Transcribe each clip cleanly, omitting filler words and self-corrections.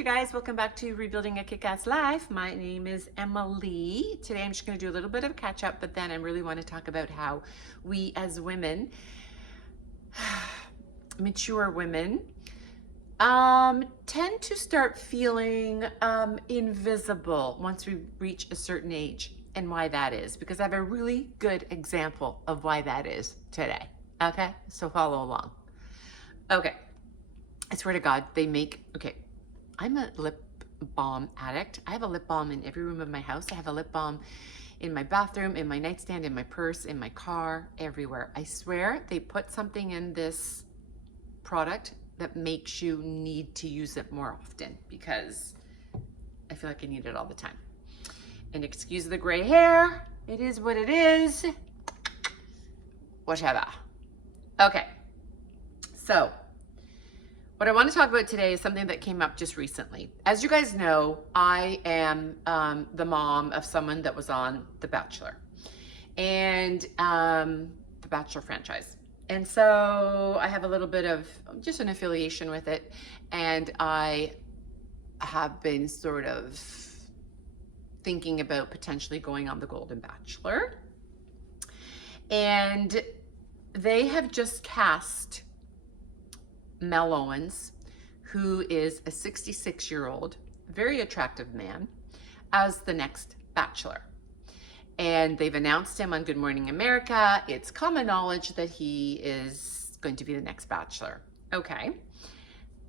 you guys, welcome back to Rebuilding a Kick-Ass Life. My name is Emily. Today I'm just going to do a little bit of catch up, but then I really want to talk about how we as women, mature women, tend to start feeling invisible once we reach a certain age, and why that is, because I have a really good example of why that is today. Okay, so follow along. Okay, I swear to God, I'm a lip balm addict. I have a lip balm in every room of my house. I have a lip balm in my bathroom, in my nightstand, in my purse, in my car, everywhere. I swear they put something in this product that makes you need to use it more often, because I feel like I need it all the time. And excuse the gray hair. It is what it is. Whatever. Okay. So, what I want to talk about today is something that came up just recently. As you guys know, I am the mom of someone that was on The Bachelor and the Bachelor franchise. And so I have a little bit of just an affiliation with it. And I have been sort of thinking about potentially going on the Golden Bachelor. And they have just cast Mel Owens, who is a 66-year-old, very attractive man, as the next Bachelor. And they've announced him on Good Morning America. It's common knowledge that he is going to be the next Bachelor. Okay,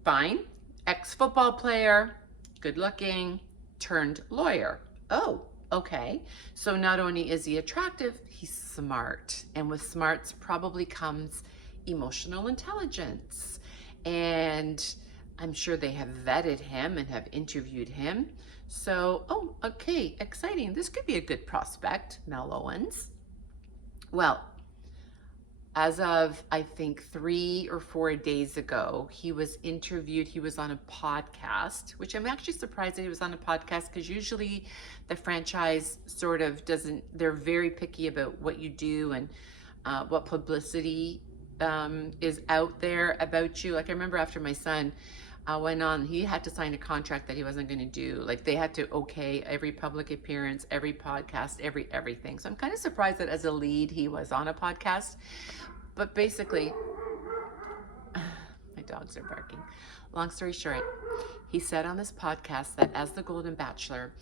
fine. Ex-football player, good looking, turned lawyer. Oh, okay. So not only is he attractive, he's smart. And with smarts probably comes emotional intelligence. And I'm sure they have vetted him and have interviewed him. So, oh, okay, exciting. This could be a good prospect, Mel Owens. Well, as of, I think, 3 or 4 days ago, he was interviewed. He was on a podcast, which I'm actually surprised that he was on a podcast, because usually the franchise sort of doesn't, they're very picky about what you do and what publicity is out there about you. Like, I remember after my son went on, he had to sign a contract that he wasn't going to do. Like, they had to okay every public appearance, every podcast, everything. So I'm kind of surprised that as a lead, he was on a podcast. But basically, my dogs are barking. Long story short, he said on this podcast that as the Golden Bachelor,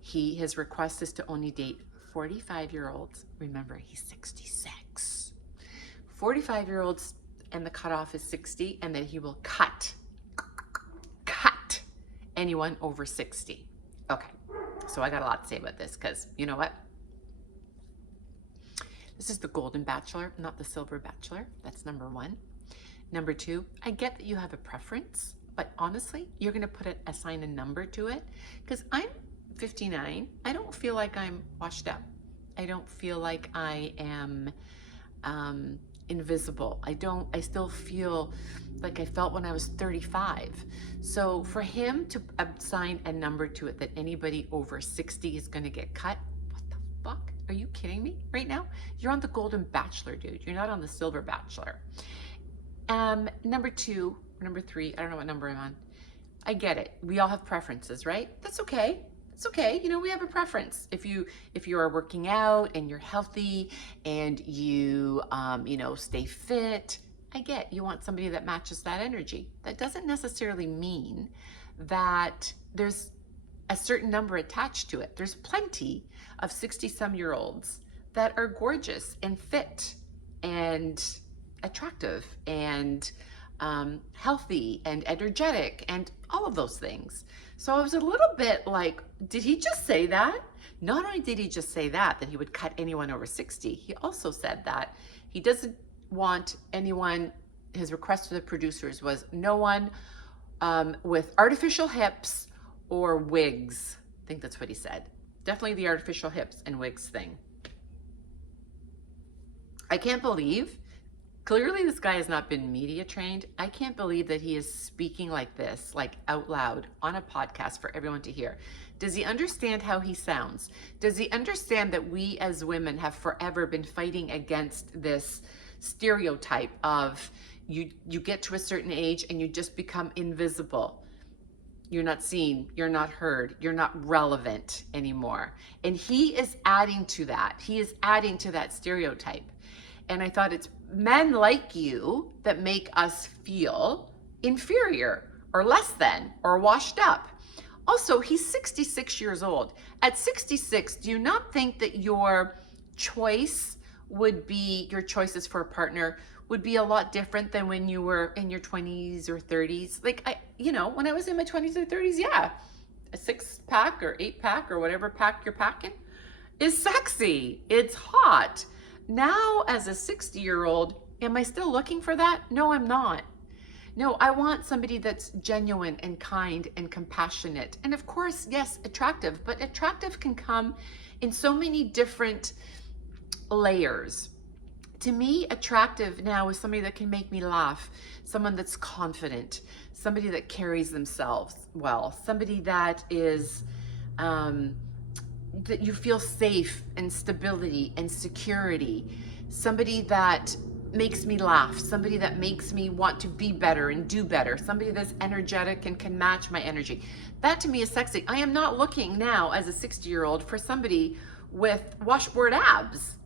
his request is to only date 45-year-olds. Remember, he's 66. 45-year-olds, and the cutoff is 60, and that he will cut anyone over 60. Okay, so I got a lot to say about this, because you know what? This is the Golden Bachelor, not the Silver Bachelor. That's number one. Number two, I get that you have a preference, but honestly, you're going to assign a number to it, because I'm 59. I don't feel like I'm washed up. I don't feel like I am invisible. I still feel like I felt when I was 35. So for him to assign a number to it that anybody over 60 is going to get cut, what the fuck? Are you kidding me right now? You're on the Golden Bachelor, dude. You're not on the Silver Bachelor. Number two, or number three, I don't know what number I'm on. I get it. We all have preferences, right? That's okay. It's okay. You know, we have a preference. If you are working out and you're healthy and you stay fit, I get you want somebody that matches that energy. That doesn't necessarily mean that there's a certain number attached to it. There's plenty of 60-some-year-olds that are gorgeous and fit and attractive and healthy and energetic and all of those things. So I was a little bit like, did he just say that? Not only did he just say that he would cut anyone over 60, he also said that he doesn't want anyone, his request to the producers was no one with artificial hips or wigs. I think that's what he said. Definitely the artificial hips and wigs thing. I can't believe, clearly this guy has not been media trained. I can't believe that he is speaking like this, like out loud on a podcast for everyone to hear. Does he understand how he sounds? Does he understand that we as women have forever been fighting against this stereotype of you get to a certain age and you just become invisible? you're not seen, you're not heard, you're not relevant anymore. And he is adding to that. He is adding to that stereotype. And I thought it's men like you that make us feel inferior or less than or washed up. Also, he's 66 years old. At 66, do you not think that your choices for a partner would be a lot different than when you were in your 20s or 30s? Like, when I was in my 20s or 30s, yeah, a 6-pack or 8-pack or whatever pack you're packing is sexy. It's hot. Now, as a 60-year-old, am I still looking for that? No, I'm not. No, I want somebody that's genuine and kind and compassionate. And of course, yes, attractive, but attractive can come in so many different layers. To me, attractive now is somebody that can make me laugh, someone that's confident, somebody that carries themselves well, somebody that is, that you feel safe and stability and security, somebody that makes me laugh, somebody that makes me want to be better and do better, somebody that's energetic and can match my energy. That to me is sexy. I am not looking now as a 60-year-old for somebody with washboard abs.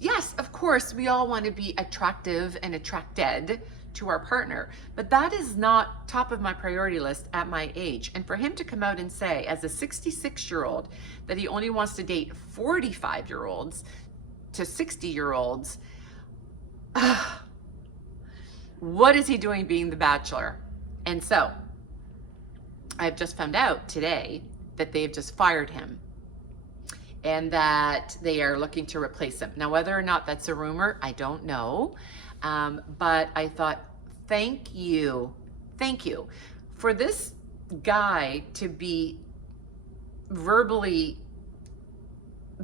Yes, of course, we all want to be attractive and attracted to our partner, but that is not top of my priority list at my age. And for him to come out and say, as a 66-year-old, that he only wants to date 45-year-olds to 60-year-olds, what is he doing being the Bachelor? And so I've just found out today that they've just fired him and that they are looking to replace him. Now, whether or not that's a rumor, I don't know. But I thought, thank you for this guy to be verbally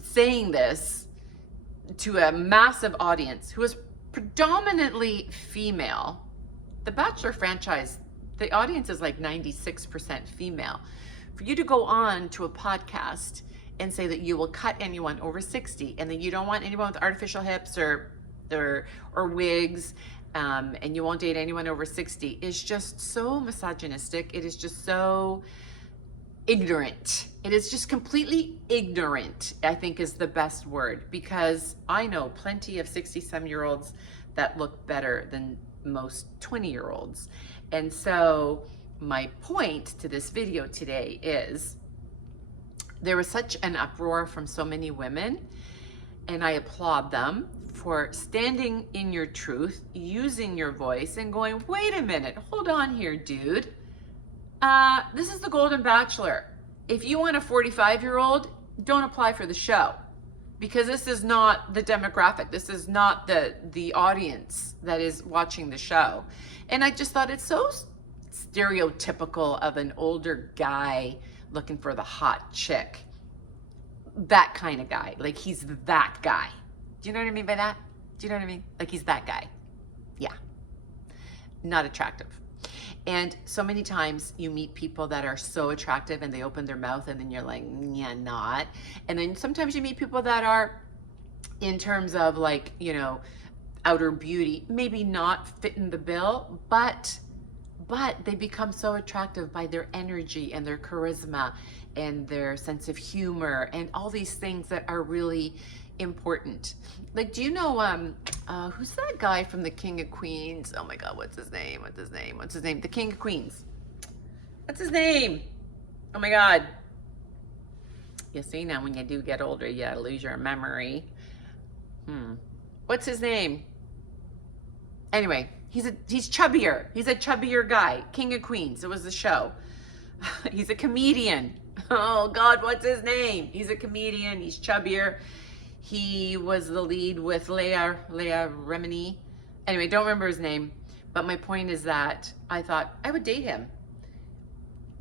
saying this to a massive audience who is predominantly female. The Bachelor franchise, the audience is like 96% female. For you to go on to a podcast and say that you will cut anyone over 60 and that you don't want anyone with artificial hips or wigs, and you won't date anyone over 60 is just so misogynistic. It is just so ignorant. It is just completely ignorant, I think is the best word, because I know plenty of 60-some-year-olds that look better than most 20-year-olds. And so my point to this video today is there was such an uproar from so many women, and I applaud them for standing in your truth, using your voice and going, wait a minute, hold on here, dude. This is the Golden Bachelor. If you want a 45-year-old, don't apply for the show, because this is not the demographic. This is not the audience that is watching the show. And I just thought it's so stereotypical of an older guy looking for the hot chick. That kind of guy. Like, he's that guy. Do you know what I mean by that? Do you know what I mean? Like, he's that guy. Yeah. Not attractive. And so many times you meet people that are so attractive and they open their mouth and then you're like, yeah, not. And then sometimes you meet people that are, in terms of like, outer beauty, maybe not fitting the bill, but they become so attractive by their energy and their charisma and their sense of humor and all these things that are really important. Like, do you know, who's that guy from the King of Queens? Oh my God, what's his name? The King of Queens. What's his name? Oh my God. You see, now when you do get older, you lose your memory. What's his name? Anyway, he's chubbier. He's a chubbier guy. King of Queens. It was the show. He's a comedian. Oh God, what's his name? He's a comedian. He's chubbier. He was the lead with Leah Remini. Anyway, don't remember his name. But my point is that I thought I would date him.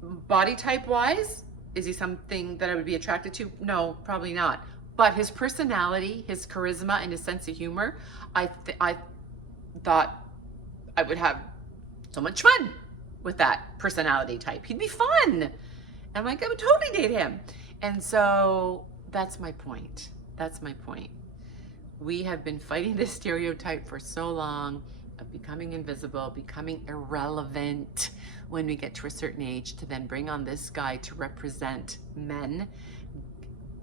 Body type wise, is he something that I would be attracted to? No, probably not. But his personality, his charisma, and his sense of humor, I thought I would have so much fun with that personality type. He'd be fun. And I'm like, I would totally date him. And so that's my point. That's my point. We have been fighting this stereotype for so long. of becoming invisible, becoming irrelevant when we get to a certain age, to then bring on this guy to represent men,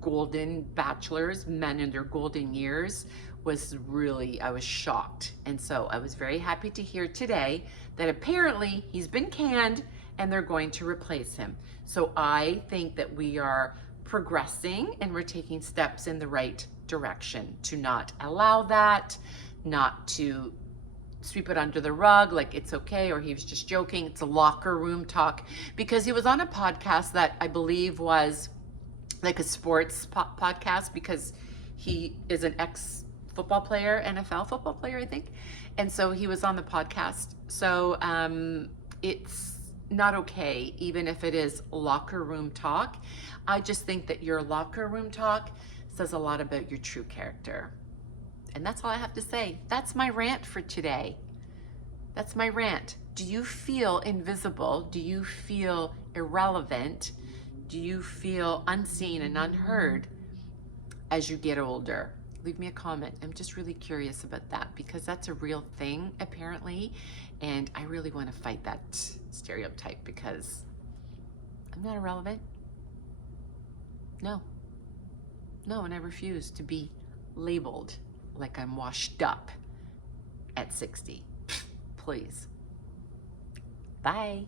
golden bachelors, men in their golden years, was really, I was shocked. And so I was very happy to hear today that apparently he's been canned and they're going to replace him. So I think that we are progressing and we're taking steps in the right direction to not allow that, not to sweep it under the rug like it's okay, or he was just joking. It's a locker room talk, because he was on a podcast that I believe was like a sports podcast, because he is an ex-football player, NFL football player, I think. And so he was on the podcast. So it's not okay, even if it is locker room talk. I just think that your locker room talk says a lot about your true character. And that's all I have to say. That's my rant for today. That's my rant. Do you feel invisible? Do you feel irrelevant? Do you feel unseen and unheard as you get older? Leave me a comment. I'm just really curious about that, because that's a real thing apparently. And I really want to fight that stereotype, because I'm not irrelevant. No, and I refuse to be labeled like I'm washed up at 60. Please. Bye.